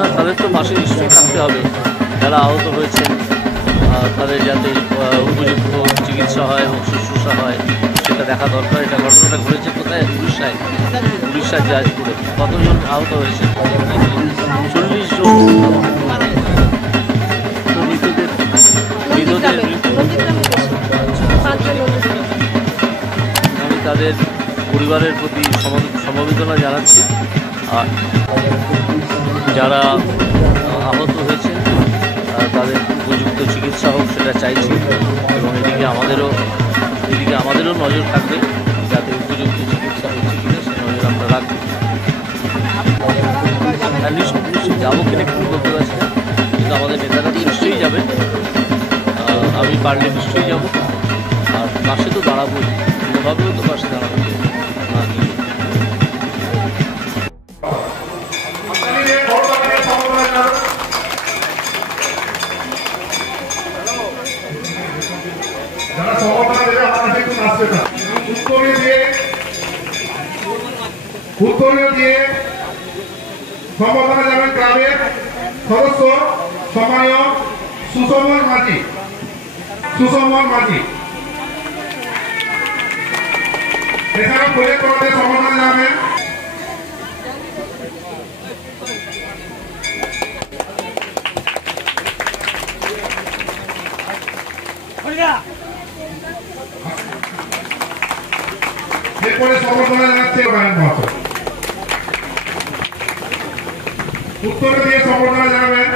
না, তাদের তো পাশে নিশ্চয়ই থাকতে হবে। যারা আহত হয়েছেন তাদের যাতে উপযুক্ত চিকিৎসা হয় এবং শুশ্রূষা হয় সেটা দেখা দরকার। এটা ঘটনাটা ঘটেছে কোথায়? উড়িষ্যার জাজপুরে। কতজন আহত হয়েছে? 40 জন। তো মৃতদের আমি তাদের পরিবারের প্রতি সমবেদনা জানাচ্ছি। আর যারা আহত হয়েছে তাদের উপযুক্ত চিকিৎসা হোক সেটা চাইছি। এবং এদিকে আমাদেরও নজর থাকবে যাতে উপযুক্ত চিকিৎসা হচ্ছে কিনা সে নজর আমরা রাখবো। নিশ্চয়ই যাবো কিনা একটু বলতে পারছি না, কিন্তু আমাদের নেতারা নিশ্চয়ই যাবেন। আমি পারলে নিশ্চয়ই যাব। আর পাশে তো দাঁড়াবোই, কোনোভাবেও তো পাশে দাঁড়াবো না গিয়ে। যারা সমাধান দেবে আমার কাছে একটু আসবে না। উত্তরে দিয়ে সমাধানে যাবেন ক্লাবের সদস্য সম্মানীয় সুসমন মাঝি। এছাড়াও প্রজেক্ট করাতে সমাধানে যাবেন এরপরে সমর্থনে জানাচ্ছে উত্তরে দিয়ে সমর্থনে জানাবেন